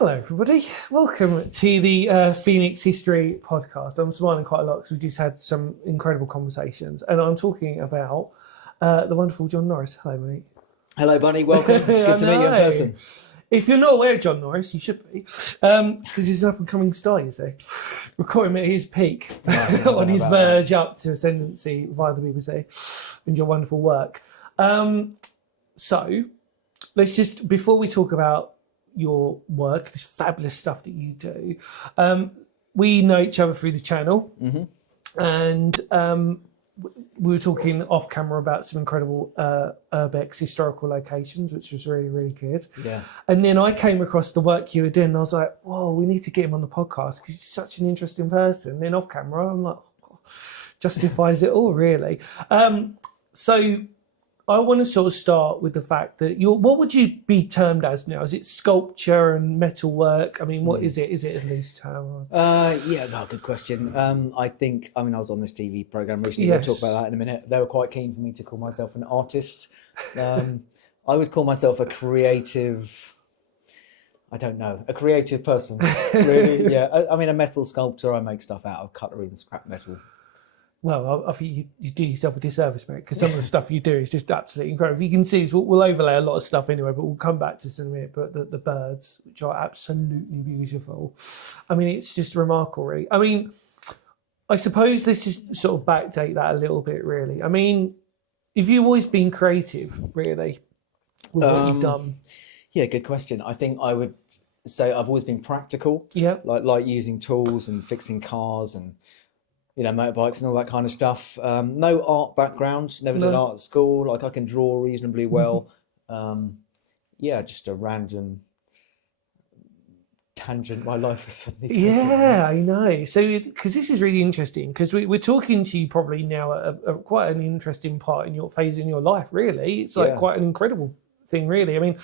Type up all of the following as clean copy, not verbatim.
Hello, everybody. Welcome to the Phoenix History Podcast. I'm smiling quite a lot because we've just had some incredible conversations, and I'm talking about the wonderful John Norris. Hello, mate. Hello, Bunny. Welcome. Good to meet you in person. If you're not aware of John Norris, you should be, because he's an up-and-coming star, you see. Recording him at his peak, on his verge up to ascendancy via the BBC, and your wonderful work. So, let's just, before we talk about your work, this fabulous stuff that you do, we know each other through the channel, and we were talking off camera about some incredible urbex historical locations, which was really, really good. Yeah. And then I came across the work you were doing, and I was like, whoa, we need to get him on the podcast because he's such an interesting person. And then off camera, I'm like, oh, justifies it all, really. So I want to sort of start with the fact that what would you be termed as now? Is it sculpture and metal work? I mean, what is it? Is it at least term? Yeah, no, good question. I was on this TV program recently. Yes. We'll talk about that in a minute. They were quite keen for me to call myself an artist. I would call myself a creative, a creative person, really. Yeah, I mean, a metal sculptor. I make stuff out of cutlery and scrap metal. Well, I think you do yourself a disservice, mate, because some of the stuff you do is just absolutely incredible. You can see, we'll overlay a lot of stuff anyway, but we'll come back to this in a minute. But the birds, which are absolutely beautiful. I mean, it's just remarkable, really. I mean, I suppose let's just sort of backdate that a little bit, really. I mean, have you always been creative, really, with what you've done? Yeah, good question. I think I would say I've always been practical. Yeah. Like using tools and fixing cars and motorbikes and all that kind of stuff. No art background, never did art at school. Like I can draw reasonably well. Just a random tangent. My life has suddenly taken. Yeah, I know. So, because this is really interesting, because we're talking to you probably now at quite an interesting part in your phase in your life, really. It's like quite an incredible thing, really. I mean,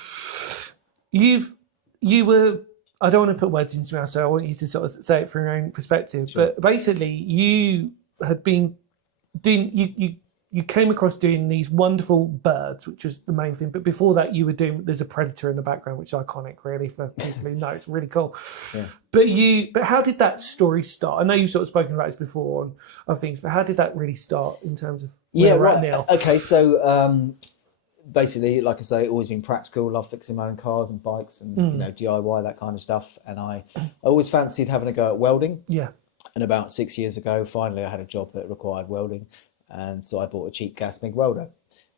you were, I don't want to put words into your mouth, so I want you to sort of say it from your own perspective. Sure. But basically, you had been doing, you came across doing these wonderful birds, which was the main thing. But before that, you were doing, there's a predator in the background, which is iconic, really, for people who know. It's really cool. Yeah. But how did that story start? I know you've sort of spoken about this before and other things, but how did that really start in terms of where we're at now? Okay, so basically, like I say, always been practical, love fixing my own cars and bikes and DIY, that kind of stuff. And I always fancied having a go at welding. Yeah. And about 6 years ago, finally, I had a job that required welding. And so I bought a cheap gas MIG welder.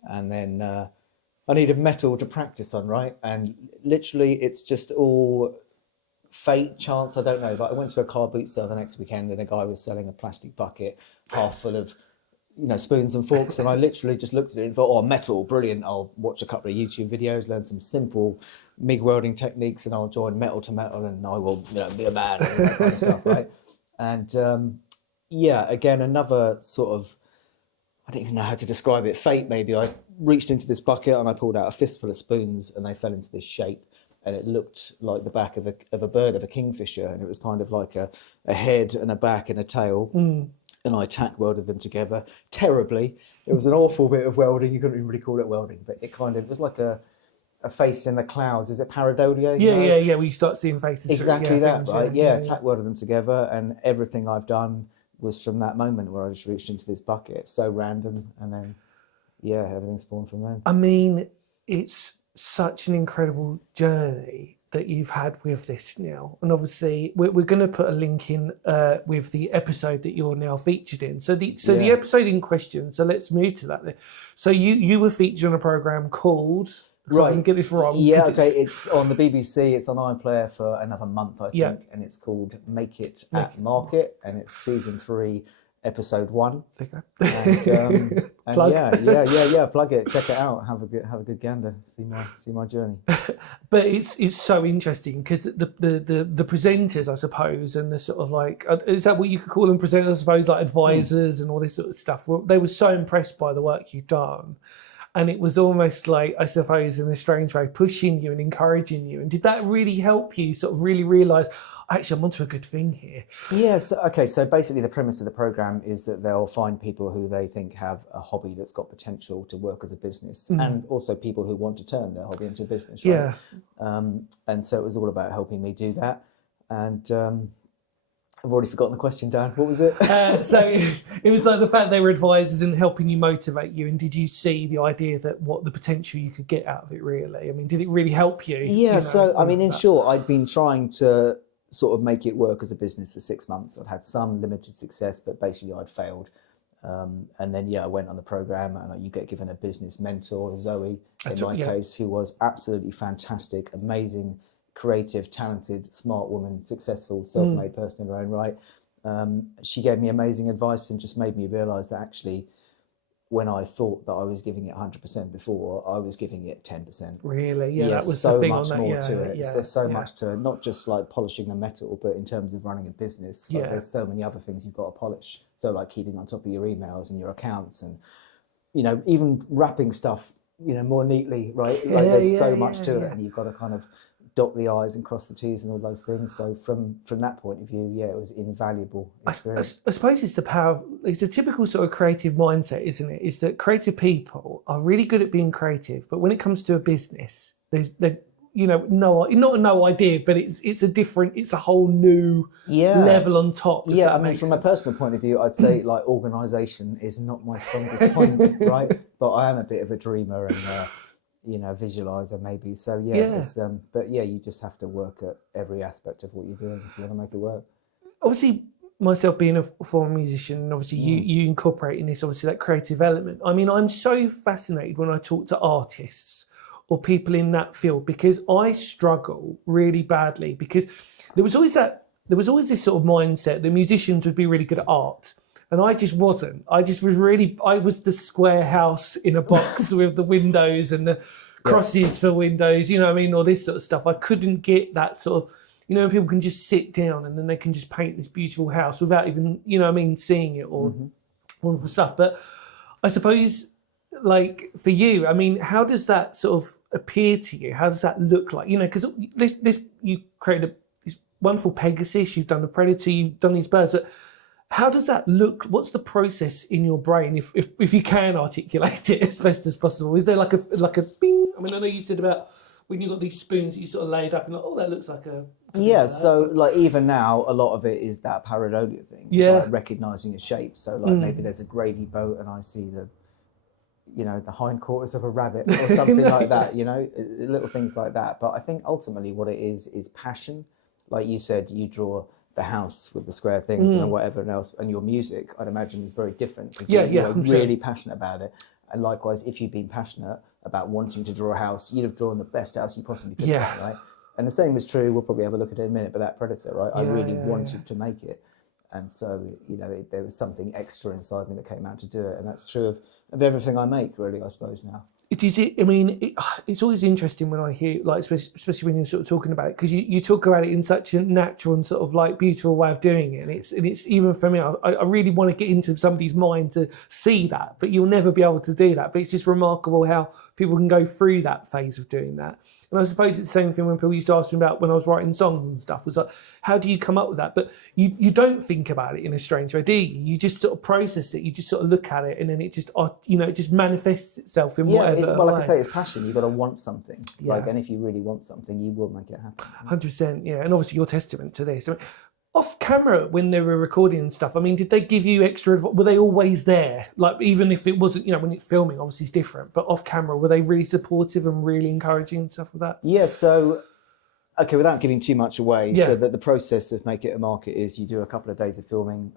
And then I needed metal to practice on, right? And literally, it's just all fate, chance, I don't know. But I went to a car boot sale the next weekend and a guy was selling a plastic bucket half full of spoons and forks, and I literally just looked at it and thought, oh, metal, brilliant. I'll watch a couple of YouTube videos, learn some simple MIG welding techniques, and I'll join metal to metal, and I will, be a man, and all that kind of stuff, right? And again, another sort of, I don't even know how to describe it, fate maybe. I reached into this bucket and I pulled out a fistful of spoons, and they fell into this shape, and it looked like the back of a bird, of a kingfisher, and it was kind of like a head and a back and a tail. And I tack welded them together terribly. It was an awful bit of welding. You couldn't even really call it welding, but it was like a face in the clouds. Is it pareidolia? Yeah. We start seeing faces. Exactly that, right? Yeah, tack welded them together, and everything I've done was from that moment where I just reached into this bucket. So random, and then everything spawned from then. I mean, it's such an incredible journey that you've had with this now, and obviously we're going to put a link in with the episode that you're now featured in. So the episode in question. So let's move to that. So you were featured on a program called. Right. I can get this wrong. Yeah. Okay. It's on the BBC. It's on iPlayer for another month, I think, and it's called Make It at Market, and it's season 3. Episode 1. Okay. And plug. Yeah. Plug it. Check it out. Have a good gander. See my journey. But it's so interesting because the presenters, I suppose, and the sort of like, is that what you could call them, presenters? I suppose, like advisors and all this sort of stuff. They were so impressed by the work you've done. And it was almost like, I suppose, in a strange way, pushing you and encouraging you. And did that really help you sort of really realise, actually, I'm onto a good thing here. Yes. Okay. So basically, the premise of the program is that they'll find people who they think have a hobby that's got potential to work as a business, and also people who want to turn their hobby into a business. Right? Yeah. And so it was all about helping me do that. And I've already forgotten the question, Dan. What was it? So it was like the fact they were advisors and helping you motivate you. And did you see the idea that what the potential you could get out of it, really? I mean, did it really help you? Yeah. So, I mean, in short, I'd been trying to sort of make it work as a business for 6 months. I'd had some limited success, but basically I'd failed. And then, I went on the program, and you get given a business mentor, Zoe, in my case, who was absolutely fantastic, amazing, creative, talented, smart woman, successful, self-made person in her own right. She gave me amazing advice and just made me realise that actually, when I thought that I was giving it 100% before, I was giving it 10%. Really? Yeah, that was so the thing much on that. more to it. Yeah, There's so much to it, not just like polishing the metal, but in terms of running a business, like there's so many other things you've got to polish. So like keeping on top of your emails and your accounts, and even wrapping stuff more neatly, right? Like there's so much to it, and you've got to kind of dot the I's and cross the T's and all those things. So from that point of view, it was invaluable experience. I suppose it's the power. It's a typical sort of creative mindset, isn't it? Is that creative people are really good at being creative, but when it comes to a business, there's not a no idea, but it's a whole new level on top. Yeah, I mean, from a personal point of view, I'd say like organisation is not my strongest point, right? But I am a bit of a dreamer and visualizer maybe. So but you just have to work at every aspect of what you're doing if you want to make it work. Obviously, myself being a former musician, and obviously you incorporating this, obviously that creative element. I mean, I'm so fascinated when I talk to artists or people in that field, because I struggle really badly, because there was always this sort of mindset that musicians would be really good at art. And I just wasn't. I was the square house in a box with the windows and the crosses for windows, all this sort of stuff. I couldn't get that sort of, people can just sit down and then they can just paint this beautiful house without even, seeing it or wonderful stuff. But I suppose, like for you, I mean, how does that sort of appear to you? How does that look like? Because you created this wonderful Pegasus, you've done the Predator, you've done these birds, but how does that look? What's the process in your brain, if you can articulate it as best as possible? Is there like a bing? I mean, I know you said about when you got these spoons that you sort of laid up and like, that looks like a... Yeah, so like even now, a lot of it is that pareidolia thing. Like recognising a shape. So like maybe there's a gravy boat and I see the hindquarters of a rabbit or something like that, little things like that. But I think ultimately what it is passion. Like you said, you draw the house with the square things and whatever else, and your music, I'd imagine, is very different because you're really passionate about it. And likewise, if you've been passionate about wanting to draw a house, you'd have drawn the best house you possibly could, right? And the same is true, we'll probably have a look at it in a minute, but that Predator, right? I really wanted to make it. And so, there was something extra inside me that came out to do it. And that's true of everything I make, really, I suppose, now. It's always interesting when I hear, like, especially when you're sort of talking about it, because you talk about it in such a natural and sort of like beautiful way of doing it. And it's even for me, I really want to get into somebody's mind to see that, but you'll never be able to do that. But it's just remarkable how people can go through that phase of doing that. And I suppose it's the same thing when people used to ask me about when I was writing songs and stuff, was like, how do you come up with that? But you don't think about it in a strange way, do you? You just sort of process it, you just sort of look at it, and then it just, it just manifests itself in whatever like way. I say, it's passion. You've got to want something. And if you really want something, you will make it happen. 100%, yeah. And obviously you're testament to this. I mean, off camera, when they were recording and stuff, I mean, did they give you extra advice? Were they always there? Like, even if it wasn't, when it's filming, obviously it's different, but off camera, were they really supportive and really encouraging and stuff like that? Yeah, so, okay, without giving too much away, so that the process of Make It a Market is you do a couple of days of filming.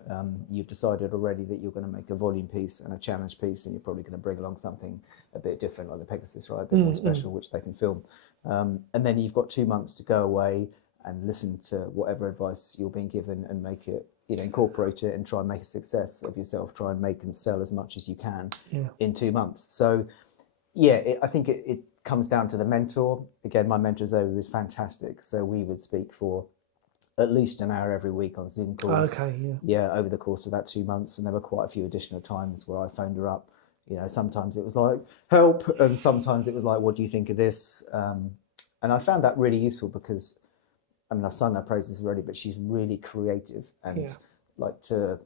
You've decided already that you're going to make a volume piece and a challenge piece, and you're probably going to bring along something a bit different, like the Pegasus, right? A bit more special, which they can film. And then you've got 2 months to go away and listen to whatever advice you're being given and make it, incorporate it and try and make a success of yourself. Try and make and sell as much as you can in 2 months. So, I think it comes down to the mentor. Again, my mentor Zoe was fantastic. So we would speak for at least an hour every week on Zoom calls. Okay, over the course of that 2 months. And there were quite a few additional times where I phoned her up. Sometimes it was like, help. And sometimes it was like, what do you think of this? And I found that really useful because I mean, I've sung her praises already, but she's really creative and Yeah. like to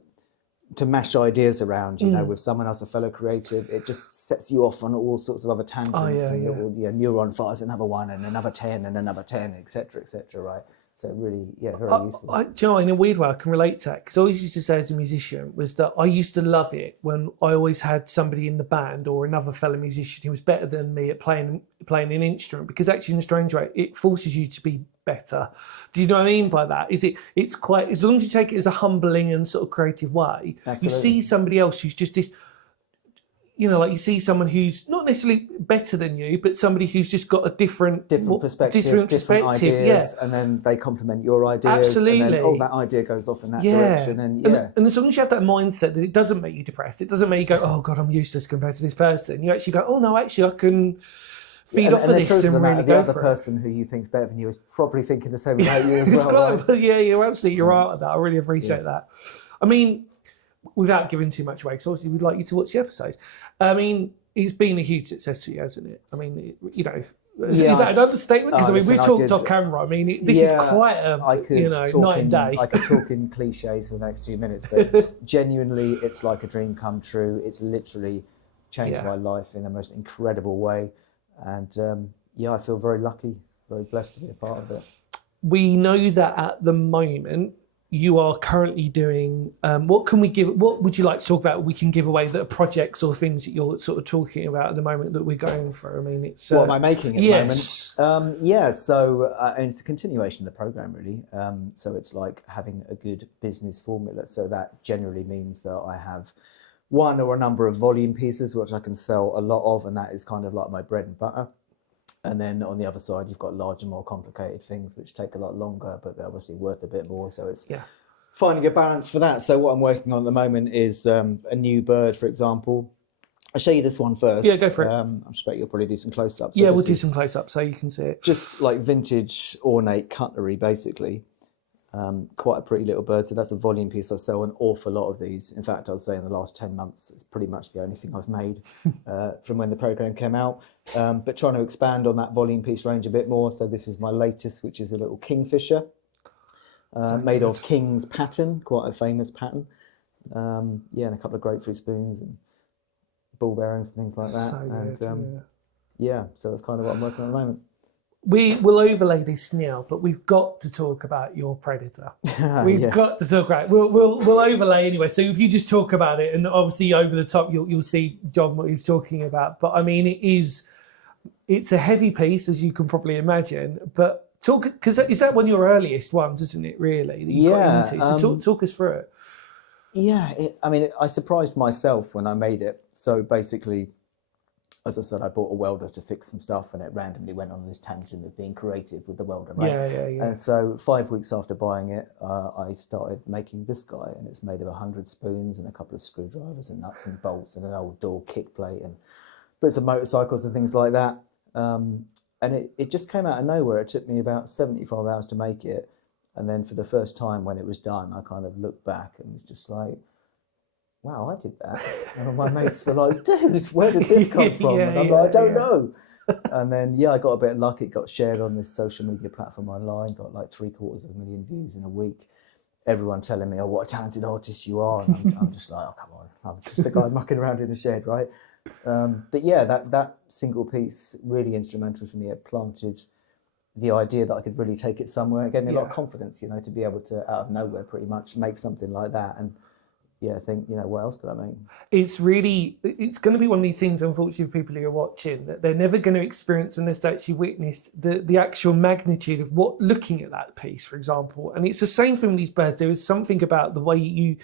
mash ideas around, you know, with someone else, a fellow creative, it just sets you off on all sorts of other tangents, and little neuron fires another one and another 10 and another 10, etc., right? So really, very useful. Do you know, in a weird way, I can relate to that, because all I used to say as a musician was that I used to love it when I always had somebody in the band or another fellow musician who was better than me at playing an instrument, because actually, in a strange way, it forces you to be better. Do you know what I mean by that? It's quite, as long as you take it as a humbling and sort of creative way, Absolutely. you see somebody else who's just this, you know, like you see someone who's not necessarily better than you, but somebody who's just got a different perspective, different ideas, and then they complement your ideas. Absolutely. And then, that idea goes off in that direction. And as long as you have that mindset that it doesn't make you depressed, it doesn't make you go, oh God, I'm useless compared to this person. You actually go, oh no, actually I can feed off of this and really go for it. The other person who you think's better than you is probably thinking the same about you as well. Right? Yeah, you're absolutely right with that. I really appreciate that. I mean, without giving too much away, because obviously we'd like you to watch the episode. I mean, it's been a huge success for you, hasn't it? I mean, you know, is that an understatement? Because we talked off camera. I mean, this is quite a night and day. I could talk in cliches for the next 2 minutes, but genuinely, it's like a dream come true. It's literally changed my life in the most incredible way, and I feel very lucky, very blessed to be a part of it. We know that at the moment you are currently doing, what would you like to talk about? We can give away the projects or things that you're sort of talking about at the moment that we're going through. I mean, it's... what am I making at the moment? So and it's a continuation of the program, really. So it's like having a good business formula. So that generally means that I have one or a number of volume pieces, which I can sell a lot of, and that is kind of like my bread and butter. And then on the other side, you've got larger, more complicated things, which take a lot longer, but they're obviously worth a bit more. So it's finding a balance for that. So what I'm working on at the moment is a new bird, for example. I'll show you this one first. Yeah, go for it. I expect you'll probably do some close-ups. So we'll do some close-ups so you can see it. Just like vintage ornate cutlery, basically. Quite a pretty little bird. So that's a volume piece. I sell an awful lot of these. In fact, I'd say in the last 10 months, it's pretty much the only thing I've made from when the program came out. But trying to expand on that volume piece range a bit more. So this is my latest, which is a little kingfisher made of king's pattern, quite a famous pattern. And a couple of grapefruit spoons and ball bearings and things like that. So that's kind of what I'm working on at the moment. We will overlay this now, but we've got to talk about your predator. We've got to talk about it. We'll overlay anyway. So if you just talk about it, and obviously over the top, you'll see John what he was talking about. But I mean, it's a heavy piece, as you can probably imagine. But because is that one of your earliest ones, isn't it? Really, that you got into. So talk us through it. Yeah, I surprised myself when I made it. So basically, as I said, I bought a welder to fix some stuff, and it randomly went on this tangent of being creative with the welder, right? Yeah. And so 5 weeks after buying it, I started making this guy, and it's made of 100 spoons and a couple of screwdrivers and nuts and bolts and an old door kick plate and bits of motorcycles and things like that. And it just came out of nowhere. It took me about 75 hours to make it. And then for the first time when it was done, I kind of looked back and was just like, wow, I did that. And my mates were like, dude, where did this come from? And I'm like, I don't know. And then, I got a bit of luck. It got shared on this social media platform online, got like 750,000 views in a week. Everyone telling me, oh, what a talented artist you are. And I'm just like, oh, come on. I'm just a guy mucking around in a shed, right? But that single piece, really instrumental for me. It planted the idea that I could really take it somewhere. It gave me a lot of confidence, to be able to, out of nowhere pretty much, make something like that. And I think, what else could I make? It's going to be one of these things, unfortunately, for people who are watching, that they're never going to experience unless they actually witnessed the actual magnitude of looking at that piece, for example. And it's the same thing with these birds. There is something about the way you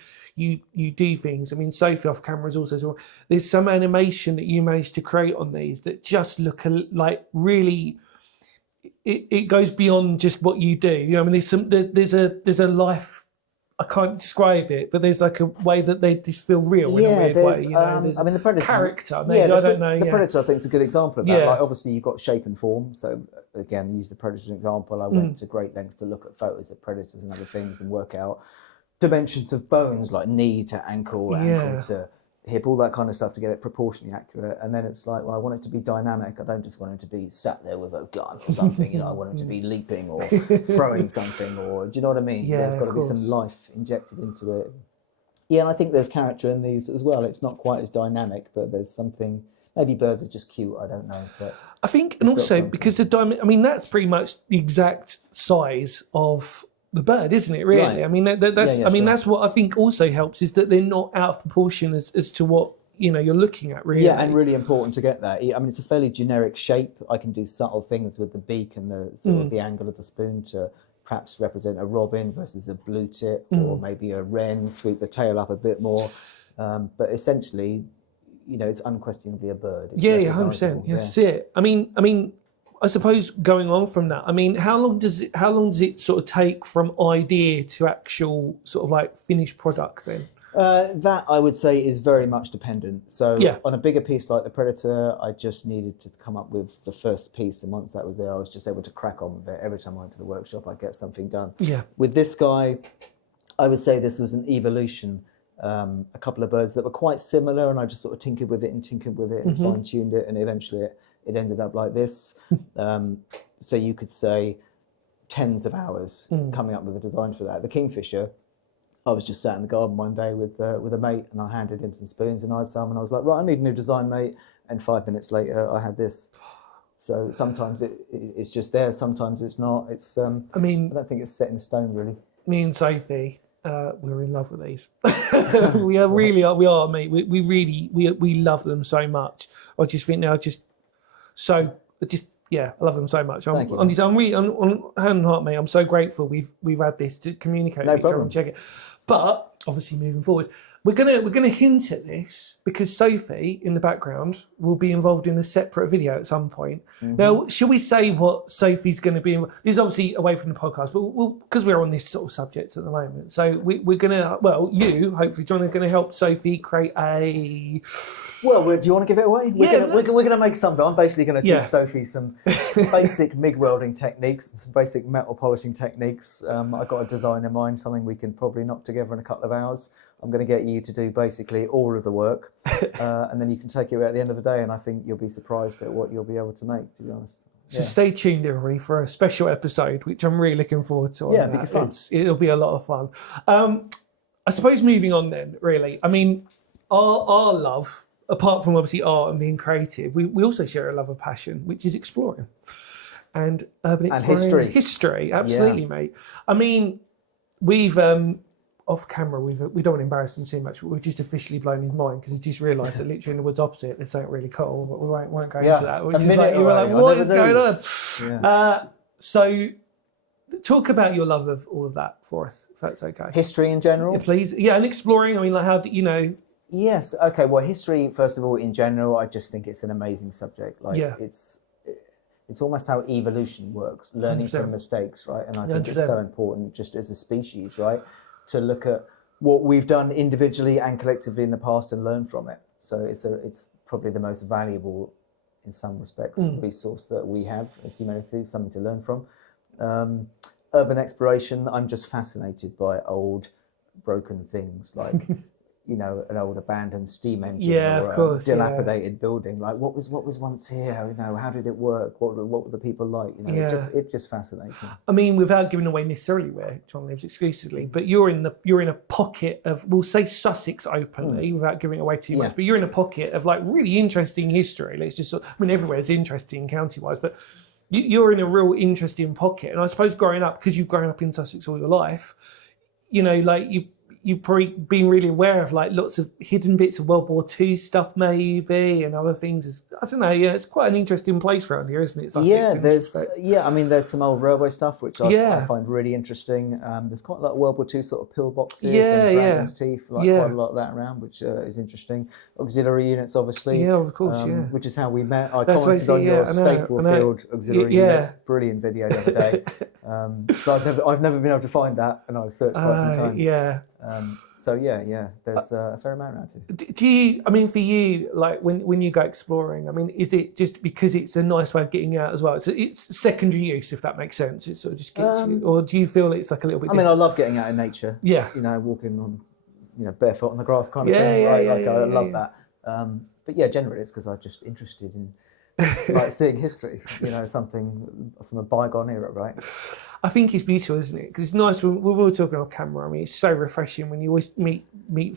do things. I mean, Sophie off camera is also so. There's some animation that you managed to create on these that just look like really. It goes beyond just what you do. I mean, there's a life. I can't describe it, but there's like a way that they just feel real in a weird way. There's the Predator character. Maybe, I don't know. The Predator, I think, is a good example of that. Like, obviously, you've got shape and form. So again, use the Predator as an example. I went to great lengths to look at photos of predators and other things and work out dimensions of bones, like knee to ankle, ankle to hip, all that kind of stuff to get it proportionally accurate. And then it's like, well, I want it to be dynamic. I don't just want him to be sat there with a gun or something. I want him to be leaping or throwing something, or do you know what I mean? Yeah, there's got to be some life injected into it. Yeah, and I think there's character in these as well. It's not quite as dynamic, but there's something. Maybe birds are just cute. I don't know, but I think, and also because the diamond. I mean, that's pretty much the exact size of the bird, isn't it? Really, right. I mean, that's. I mean, that's what I think also helps is that they're not out of proportion as to what you're looking at. Really, yeah, and really important to get that. I mean, it's a fairly generic shape. I can do subtle things with the beak and the sort of the angle of the spoon to perhaps represent a robin versus a blue tit, or maybe a wren, sweep the tail up a bit more. But essentially, it's unquestionably a bird. It's 100%. That's it. I mean, I suppose going on from that, I mean, how long does it sort of take from idea to actual sort of like finished product then? That I would say is very much dependent. So on a bigger piece like the Predator, I just needed to come up with the first piece, and once that was there, I was just able to crack on with it. Every time I went to the workshop, I'd get something done. Yeah. With this guy, I would say this was an evolution. A couple of birds that were quite similar, and I just sort of tinkered with it and fine-tuned it, and eventually it ended up like this. So you could say tens of hours coming up with a design for that. The Kingfisher, I was just sat in the garden one day with a mate, and I handed him some spoons and I had some, and I was like, right, I need a new design, mate. And 5 minutes later, I had this. So sometimes it's just there, sometimes it's not. It's I don't think it's set in stone, really. Me and Sophie, we're in love with these. We are, mate. We love them so much. I just think they're I love them so much. I'm really on hand and heart, mate. I'm so grateful we've had this to communicate with each other and check it. But obviously, moving forward, we're gonna hint at this because Sophie in the background will be involved in a separate video at some point. Now, shall we say what Sophie's going to be? This is obviously away from the podcast, but because we're on this sort of subject at the moment, so we're gonna. Well, you hopefully, John, are going to help Sophie create a. Well, do you want to give it away? We're gonna make something. I'm basically going to teach Sophie some basic MIG welding techniques, some basic metal polishing techniques. I've got a design in mind, something we can probably knock together in a couple of hours. I'm going to get you to do basically all of the work, and then you can take it away at the end of the day, and I think you'll be surprised at what you'll be able to make, to be honest. So stay tuned, everybody, for a special episode, which I'm really looking forward to. Yeah, it'll be fun. It'll be a lot of fun. I suppose moving on then, really, I mean, our love, apart from obviously art and being creative, we also share a love of passion, which is exploring. And urban exploring. And history, absolutely, mate. I mean, we've... off camera, we don't want to embarrass him too much, but we've just officially blown his mind because he just realised that literally in the woods opposite there's something really cool, but we won't go into that. Which is like, you were like, what is going on? Yeah. So talk about your love of all of that for us, if that's okay. History in general? Yeah, please. Yeah, and exploring, I mean, like how do you know? Yes, okay, well, history, first of all, in general, I just think it's an amazing subject. Like, it's almost how evolution works, learning 100%. From mistakes, right? And I think 100%. It's so important just as a species, right? To look at what we've done individually and collectively in the past and learn from it. So it's probably the most valuable, in some respects, resource that we have as humanity, something to learn from. Urban exploration, I'm just fascinated by old, broken things like, an old abandoned steam engine or a dilapidated building. Like, what was once here? How did it work? What were the people like? It just fascinates me. I mean, without giving away necessarily where John lives exclusively, but you're in a pocket of, we'll say Sussex openly, without giving away too much. But you're in a pocket of like really interesting history. Let's just, everywhere's interesting county-wise, but you're in a real interesting pocket. And I suppose growing up, because you've grown up in Sussex all your life, you've probably been really aware of like lots of hidden bits of World War II stuff maybe and other things. I don't know, it's quite an interesting place around here, isn't it? There's some old railway stuff which I find really interesting. There's quite a lot of World War II sort of pillboxes and dragon's teeth, quite a lot of that around, which is interesting. Auxiliary units, obviously. Yeah, of course, which is how we met. I commented on your Stapleford auxiliary unit. Brilliant video the other day. So I've never been able to find that, and I've searched quite a few times. There's a fair amount around here. Do you, for you, like when you go exploring, is it just because it's a nice way of getting out as well? It's secondary use, if that makes sense. It sort of just gets you, or do you feel it's like a little bit different? I love getting out in nature. Yeah. Walking on barefoot on the grass kind of thing. I love that. But yeah, generally it's because I'm just interested in like seeing history, something from a bygone era, right? I think it's beautiful, isn't it? Because it's nice when we were talking on camera. I mean, it's so refreshing when you always meet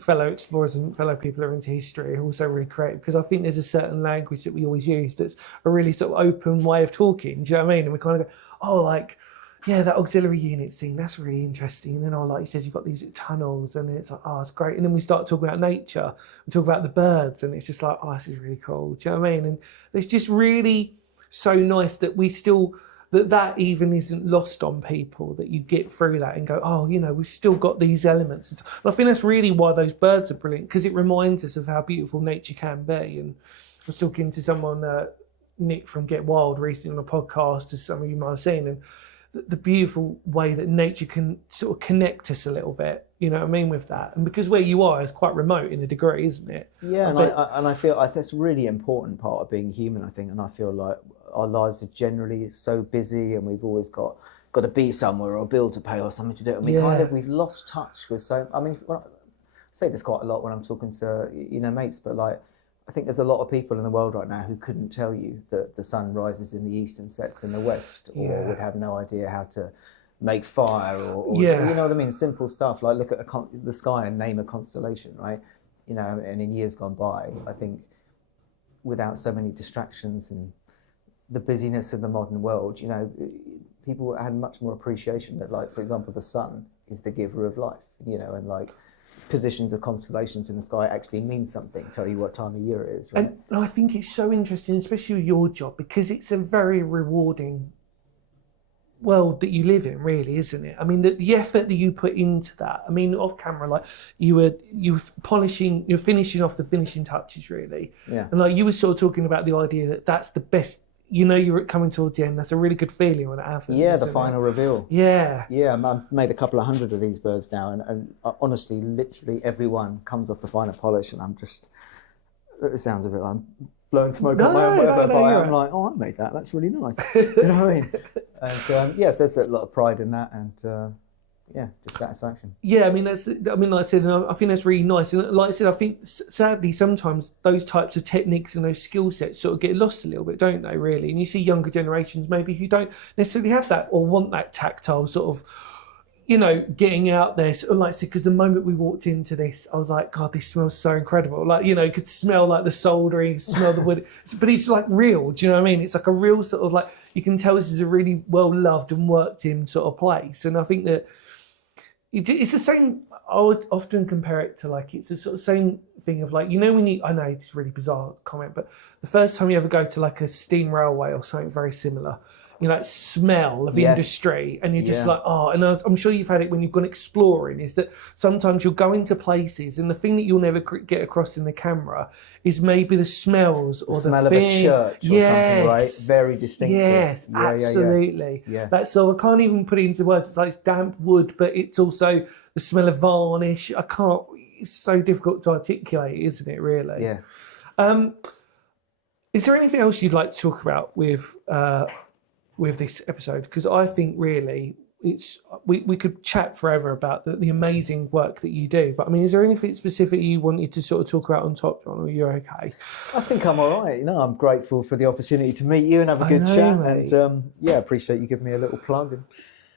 fellow explorers and fellow people who are into history who are also really creative. Because I think there's a certain language that we always use that's a really sort of open way of talking. Do you know what I mean? And we kind of go, oh, like, yeah, that auxiliary unit scene, that's really interesting. And then, like you said, you've got these tunnels, and it's like, oh, it's great. And then we start talking about nature, we talk about the birds, and it's just like, oh, this is really cool. Do you know what I mean? And it's just really so nice that we still, that even isn't lost on people, that you get through that and go, oh, we've still got these elements. And I think that's really why those birds are brilliant, because it reminds us of how beautiful nature can be. And I was talking to someone, Nick from Get Wild, recently on a podcast, as some of you might have seen, and the beautiful way that nature can sort of connect us a little bit, you know what I mean, with that. And because where you are is quite remote in a degree, isn't it? Yeah, and I feel like that's a really important part of being human, I think. And I feel like our lives are generally so busy, and we've always got to be somewhere or a bill to pay or something to do. And we've lost touch with I say this quite a lot when I'm talking to mates, but like, I think there's a lot of people in the world right now who couldn't tell you that the sun rises in the east and sets in the west, or would have no idea how to make fire, or you know what I mean, simple stuff like look at the sky and name a constellation, right? And in years gone by, I think without so many distractions and the busyness of the modern world, people had much more appreciation that, like, for example, the sun is the giver of life, and like positions of constellations in the sky actually mean something, tell you what time of year it is, right? And I think it's so interesting, especially with your job, because it's a very rewarding world that you live in, really, isn't it? I mean, the effort that you put into that, I mean, off camera, like you're finishing off the finishing touches, really. Yeah. And like you were sort of talking about the idea that that's the best, you're coming towards the end, that's a really good feeling when it happens. Yeah, the final reveal. Yeah. Yeah, I've made a couple of hundred of these birds now, and honestly, literally everyone comes off the final polish, and I'm just, it sounds a bit like I'm blowing smoke up my own whatever, but I'm like, oh, I made that, that's really nice. You know what I mean? And so there's a lot of pride in that, and just satisfaction. Yeah, I mean, like I said, I think that's really nice. And like I said, I think sadly sometimes those types of techniques and those skill sets sort of get lost a little bit, don't they, really? And you see younger generations maybe who don't necessarily have that or want that tactile sort of, getting out there. So, like I said, because the moment we walked into this, I was like, God, this smells so incredible. Like, could smell like the soldering, smell the wood. But it's like real, do you know what I mean? It's like a real sort of like, you can tell this is a really well-loved and worked-in sort of place. And I think that it's the same. I would often compare it to, like, it's the sort of same thing of like, I know it's a really bizarre comment, but the first time you ever go to like a steam railway or something very similar, that smell of industry, and you're just like, oh, and I'm sure you've had it when you've gone exploring, is that sometimes you'll go into places and the thing that you'll never get across in the camera is maybe the smells or the smell of a church or something, right? Very distinctive. Yes, absolutely. Yeah. That's, so I can't even put it into words. It's like it's damp wood, but it's also the smell of varnish. It's so difficult to articulate, isn't it, really? Yeah. Is there anything else you'd like to talk about with this episode? Because I think really we could chat forever about the amazing work that you do, but I mean, is there anything specific you wanted to sort of talk about on top, John, or you're okay? I think I'm all right. I'm grateful for the opportunity to meet you and have a good chat, mate. And appreciate you giving me a little plug.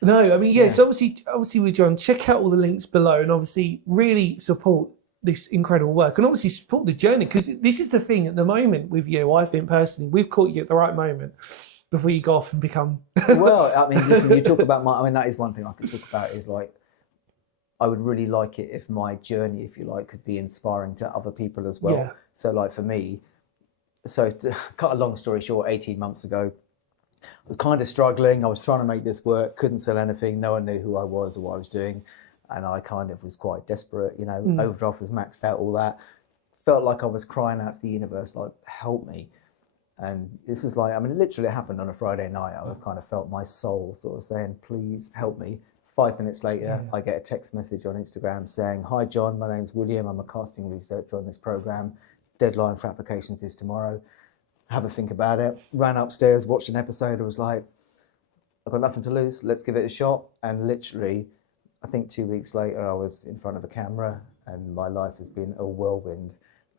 No, I mean, so obviously with John, check out all the links below, and obviously really support this incredible work, and obviously support the journey, because this is the thing at the moment with you. I think personally, we've caught you at the right moment before you go off and become. Well, I mean, listen, you talk about that is one thing I could talk about, is like, I would really like it if my journey, if you like, could be inspiring to other people as well. Yeah. So like for me, to cut a long story short, 18 months ago, I was kind of struggling. I was trying to make this work, couldn't sell anything. No one knew who I was or what I was doing. And I kind of was quite desperate, overdraft was maxed out, all that. Felt like I was crying out to the universe, like, help me. And this was like, literally it happened on a Friday night. I was kind of felt my soul sort of saying, please help me. 5 minutes later, I get a text message on Instagram saying, hi, John, my name's William. I'm a casting researcher on this program. Deadline for applications is tomorrow. Have a think about it. Ran upstairs, watched an episode. I was like, I've got nothing to lose. Let's give it a shot. And literally, I think 2 weeks later, I was in front of a camera and my life has been a whirlwind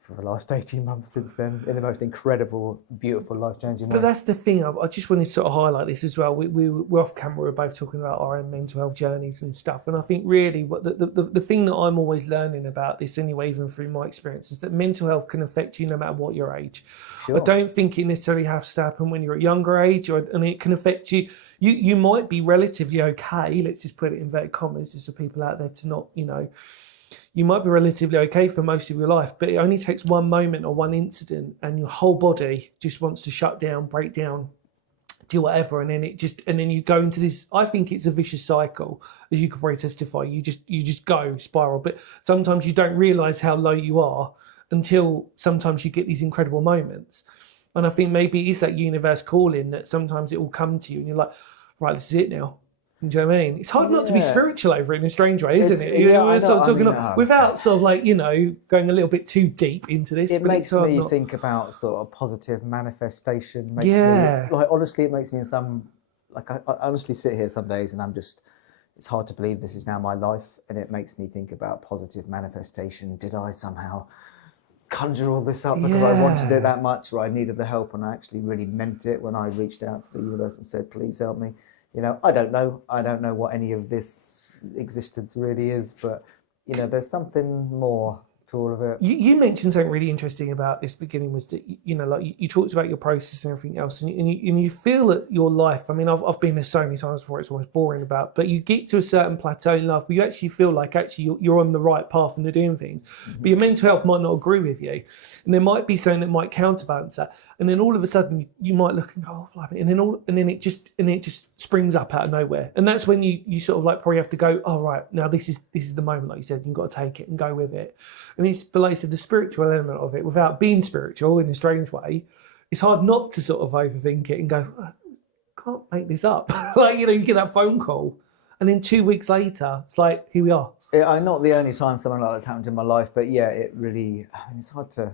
for the last 18 months since then, in the most incredible, beautiful, life-changing way. But that's the thing. I just wanted to sort of highlight this as well. We're off camera. We're both talking about our own mental health journeys and stuff. And I think really, what the thing that I'm always learning about this anyway, even through my experience, is that mental health can affect you no matter what your age. Sure. I don't think it necessarily has to happen when you're at a younger age, and it can affect you. You might be relatively okay. Let's just put it in inverted commas, just for people out there to not, you might be relatively okay for most of your life, but it only takes one moment or one incident and your whole body just wants to shut down, break down, do whatever. And then you go into this, I think it's a vicious cycle, as you could probably testify. You just go spiral, but sometimes you don't realize how low you are until sometimes you get these incredible moments. And I think maybe it is that universe calling that sometimes it will come to you and you're like, right, this is it now. Do you know what I mean? It's hard not to be spiritual over it in a strange way, isn't it? We're sort of talking without sort of like, going a little bit too deep into this. It makes me think about sort of positive manifestation. Honestly, it makes me I honestly sit here some days and it's hard to believe this is now my life. And it makes me think about positive manifestation. Did I somehow conjure all this up because I wanted it that much, or I needed the help, and I actually really meant it when I reached out to the universe and said, please help me? I don't know. I don't know what any of this existence really is, but, there's something more to all of it. You mentioned something really interesting about this beginning was that, you talked about your process and everything else, and you feel that your life, I mean, I've been there so many times before, it's almost boring but you get to a certain plateau in life where you actually feel like you're on the right path and you're doing things, but your mental health might not agree with you. And there might be something that might counterbalance that. And then all of a sudden you might look and go, oh, and then it just springs up out of nowhere. And that's when you sort of like probably have to go, oh, right, now this is the moment, like you said, you've got to take it and go with it. And but like I said, the spiritual element of it, without being spiritual in a strange way, it's hard not to sort of overthink it and go, I can't make this up. You get that phone call, and then 2 weeks later, it's like, here we are. I'm not the only time something like that's happened in my life, but yeah, it really, it's hard to.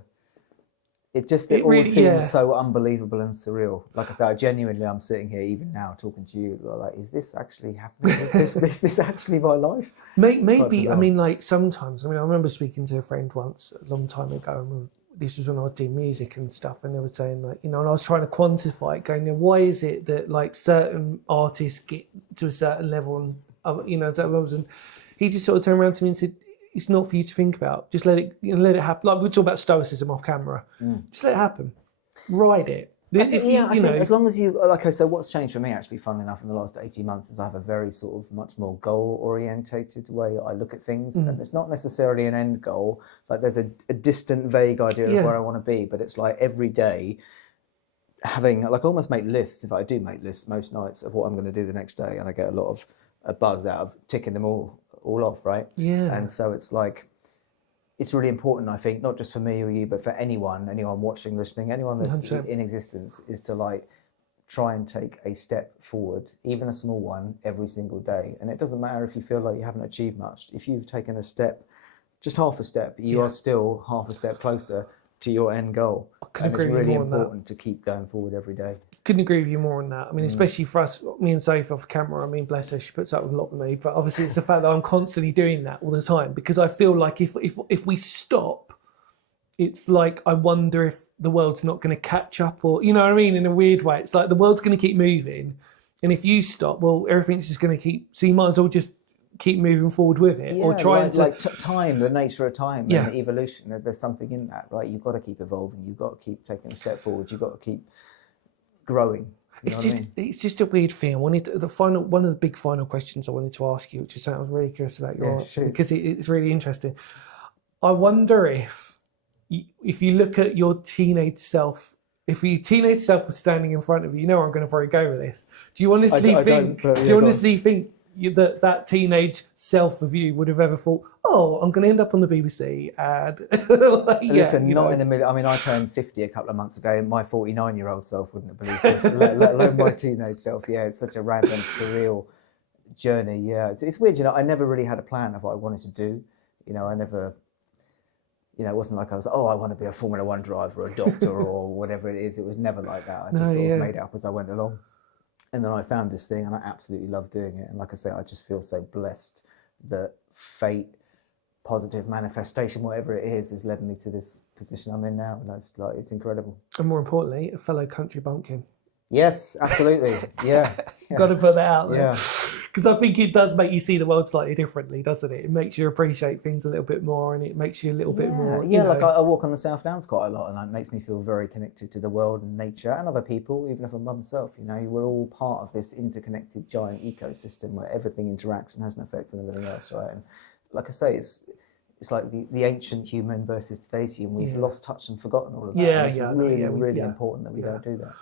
It all really seems so unbelievable and surreal. Like I said, I'm sitting here even now talking to you. Like, is this actually happening? Is this actually my life? Maybe. I mean, like sometimes. I mean, I remember speaking to a friend once a long time ago. And this was when I was doing music and stuff, and they were saying like, and I was trying to quantify it, going, why is it that like certain artists get to a certain level and he just sort of turned around to me and said, it's not for you to think about. Just let it happen. Like we talk about stoicism off camera. Just let it happen. Ride it. I think as long as you, like I said, what's changed for me actually, funnily enough, in the last 18 months is I have a very sort of much more goal-orientated way I look at things. And it's not necessarily an end goal. Like there's a distant, vague idea of where I want to be. But it's like every day having, like I almost make lists, if I do make lists most nights of what I'm going to do the next day. And I get a lot of a buzz out of ticking them all off, right? Yeah. And so it's like, it's really important, I think, not just for me or you, but for anyone watching, listening, anyone that's 100%. in existence, is to like try and take a step forward, even a small one, every single day. And it doesn't matter if you feel like you haven't achieved much. If you've taken a step, just half a step, you are still half a step closer to your end goal. And it's really important to keep going forward every day. Couldn't agree with you more on that. I mean, especially for us, me and Sophie off camera, I mean, bless her, she puts up with a lot with me, but obviously it's the fact that I'm constantly doing that all the time, because I feel like if we stop, it's like, I wonder if the world's not going to catch up, or, you know what I mean, in a weird way. It's like the world's going to keep moving, and if you stop, well, everything's just going to keep, so you might as well just keep moving forward with it, or trying to... time, the nature of time and evolution, there's something in that, right? You've got to keep evolving, you've got to keep taking a step forward, you've got to keep growing. It's just a weird thing. I wanted one of the big final questions I wanted to ask you, which is something I was really curious about your answer, because it's really interesting. I wonder if you look at your teenage self, if your teenage self was standing in front of you, I'm going to probably go with this. Do you honestly think that teenage self of you would have ever thought, oh, I'm going to end up on the BBC ad? Listen, not in the middle. I mean, I turned 50 a couple of months ago, and my 49-year-old self wouldn't have believed this, let alone my teenage self. Yeah, it's such a random, surreal journey. Yeah, it's weird. I never really had a plan of what I wanted to do. I never... it wasn't like I was, I want to be a Formula One driver or a doctor or whatever it is. It was never like that. I just sort of made it up as I went along. And then I found this thing and I absolutely love doing it. And like I say, I just feel so blessed that fate positive manifestation, whatever it is, has led me to this position I'm in now. And it's incredible. And more importantly, a fellow country bumpkin. Yes, absolutely. Yeah. Got to put that out there. Yeah. Because I think it does make you see the world slightly differently, doesn't it? It makes you appreciate things a little bit more, and it makes you a little bit more. Yeah, like I walk on the South Downs quite a lot, and it makes me feel very connected to the world and nature and other people, even if I'm by myself. You know, we're all part of this interconnected giant ecosystem where everything interacts and has an effect on everything else, right? And like I say, it's like the ancient human versus today's human. We've lost touch and forgotten all of that. Yeah, and it's yeah, really important that we don't do that.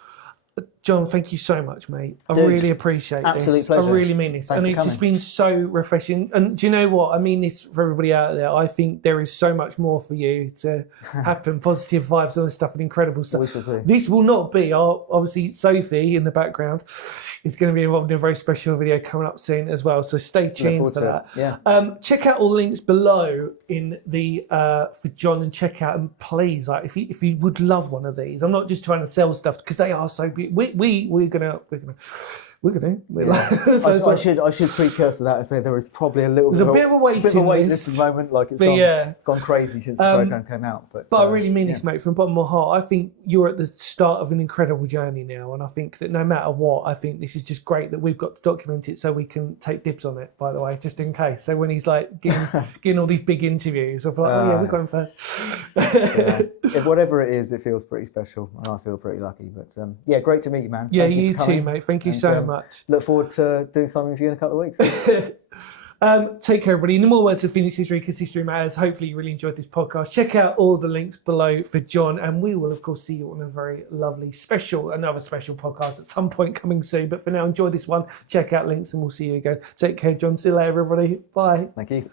John, thank you so much, mate. I Dude, really appreciate absolute this. pleasure. I really mean this. Thanks and for it's coming. just been so refreshing. And do you know what? I mean this for everybody out there. I think there is so much more for you to happen. Positive vibes, all this stuff, and incredible stuff. We shall see. This will not be, obviously, Sophie in the background is going to be involved in a very special video coming up soon as well. So stay tuned for that. Yeah. Check out all the links below in the for John, and check out, and please, like, if you would love one of these, I'm not just trying to sell stuff because they are so beautiful. We're gonna. I should precursor that and say there is probably a little There's a bit of a waiting list at the moment. Like it's gone crazy since the program came out. But I really mean this, mate, from the bottom of my heart. I think you're at the start of an incredible journey now, and I think that no matter what, I think this is just great that we've got to document it so we can take dibs on it. By the way, just in case. So when he's like getting all these big interviews, I'm like, oh yeah, we're going first. Whatever it is, it feels pretty special, and I feel pretty lucky. But yeah, great to meet you, man. Yeah, Thank you for too, coming. mate. Thank you so much. Look forward to doing something with you in a couple of weeks. Take care, everybody. In the more words of Phoenix history, because history matters. Hopefully you really enjoyed this podcast. Check out all the links below for John, and we will, of course, see you on a very lovely another special podcast at some point coming soon. But for now, enjoy this one. Check out links, and we'll see you again. Take care, John. See you later, everybody. Bye. Thank you.